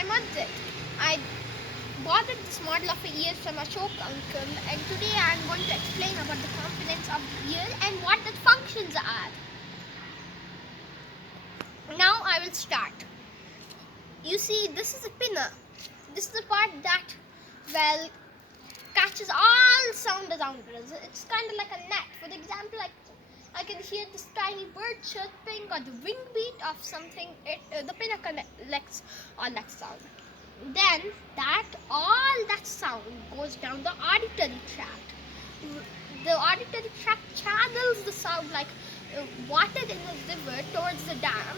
I'm Adhrit. I bought this model of a ear from Ashok uncle, and today I'm going to explain about the components of the ear and what the functions are. Now I will start. You see, this is a pinna. This is the part that, catches all sound around us. It's kind of like a net. For example, I can hear this tiny bird chirping or the wing beat of something. The pinna collects all that sound. Then all that sound goes down the auditory tract. The auditory tract channels the sound like water in a river towards the dam.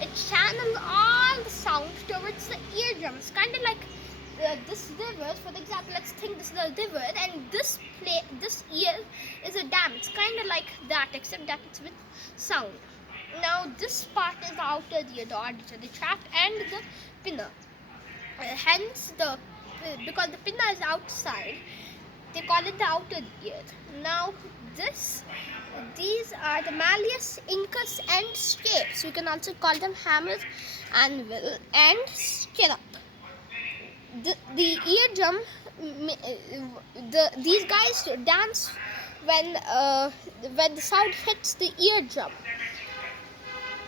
It channels all the sound towards the eardrums, kind of like this river. For example, let's think this is a river, and this ear is a dam. It's kind of like that, except that it's with sound. Now this part is the outer ear, the auditory tract, and the pinna. Hence, because the pinna is outside, they call it the outer ear. Now these are the malleus, incus, and stapes. You can also call them hammer, anvil, and stirrup. The eardrum, these guys dance when the sound hits the eardrum.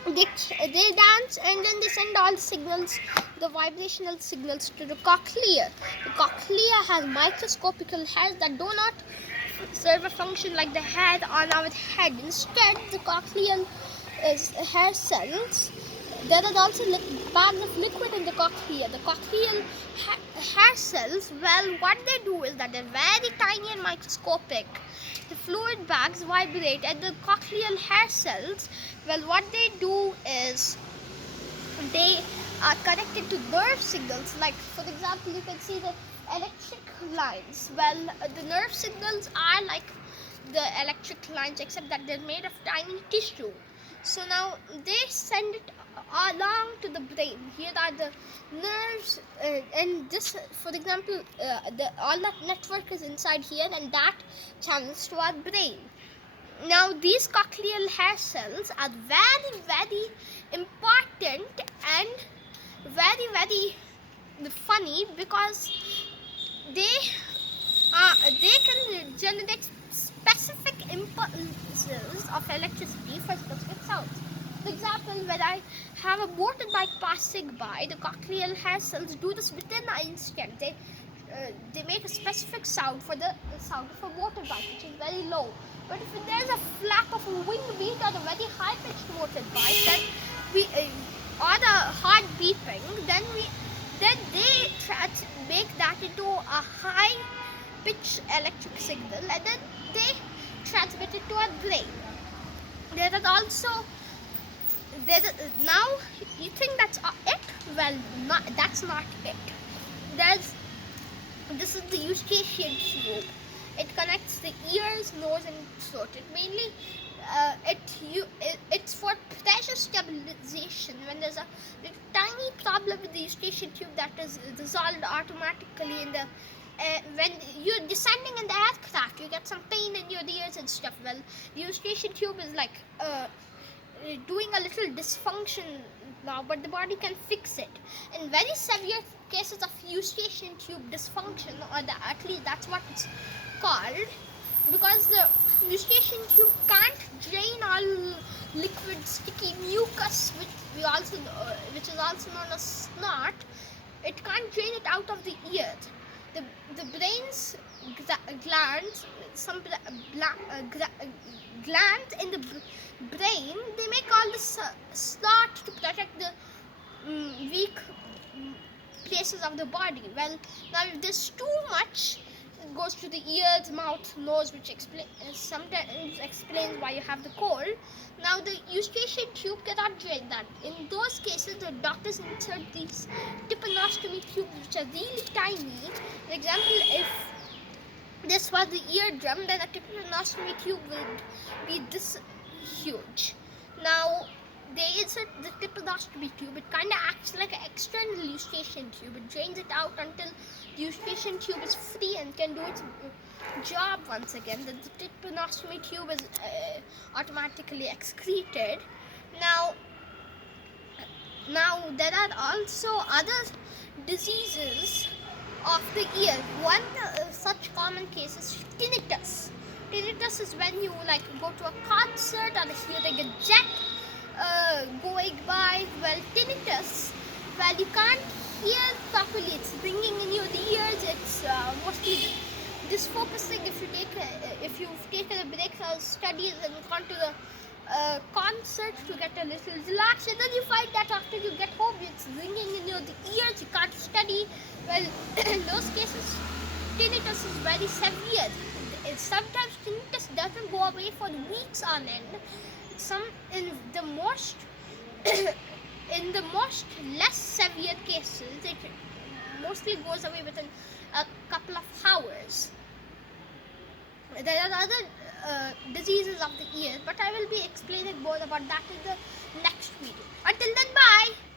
They dance, and then they send all the signals, the vibrational signals, to the cochlea. The cochlea has microscopical hairs that do not serve a function like the hair on our head. Instead, the cochlear hair cells, there are also bags of liquid in the cochlea. The cochlear hair cells, what they do is that they're very tiny and microscopic. The fluid bags vibrate, and the cochlear hair cells, what they do is they are connected to nerve signals. Like, for example, you can see the electric lines. The nerve signals are like the electric lines, except that they're made of tiny tissue. So now they send it along to the brain. Here are the nerves, and this, for example, all that network is inside here, and that channels to our brain. Now these cochlear hair cells are very, very important and very, very funny, because they can generate specific impulses of electricity for specific sounds. For example, when I have a motorbike passing by, the cochlear hair cells do this within an instant. They make a specific sound for the sound of a motorbike, which is very low. But if there's a flap of a wing beat or a very high-pitched motorbike, or the heart beeping, then they try to make that into a high-pitched electric signal, and then they transmit it to our brain. Now you think that's it? That's not it. This is the eustachian tube. It connects the ears, nose, and throat. It mainly it's for pressure stabilization. When there's a tiny problem with the eustachian tube, that is resolved automatically in the when you're descending in the aircraft, you get some pain in your ears and stuff. The eustachian tube is like doing a little dysfunction now, but the body can fix it. In very severe cases of eustachian tube dysfunction, or at least that's what it's called, because the eustachian tube can't drain all liquid, sticky mucus, which is also known as snot. It can't drain it out of the ear. The brain's glands, glands in the brain, they make all this snot to protect the weak places of the body. Now if there's too much, it goes to the ears, mouth, nose, which sometimes explains why you have the cold. Now the eustachian tube cannot drain that. In those cases, the doctors insert these tympanostomy tubes, which are really tiny. For example, if this was the eardrum, then a tympanostomy tube would be this huge. Now they insert the tympanostomy tube. It kind of acts like an external eustachian tube. It drains it out until the eustachian tube is free and can do its job once again. The tympanostomy tube is automatically excreted. Now there are also other diseases of the ear. One such common case is tinnitus. Tinnitus is when you like go to a concert and hear like a jet going by. Well, tinnitus, well, you can't hear properly. It's ringing in your ears. It's mostly disfocusing. If you've taken a break from studies and gone to the concert to get a little relaxed, and then you find that after you get home it's ringing in your ears, you can't study. Well, in those cases tinnitus is very severe. Sometimes tinnitus doesn't go away for weeks on end. Some in the most in the most less severe cases it mostly goes away within a couple of hours. There are other diseases of the ear, but I will be explaining more about that in the next video. Until then, bye!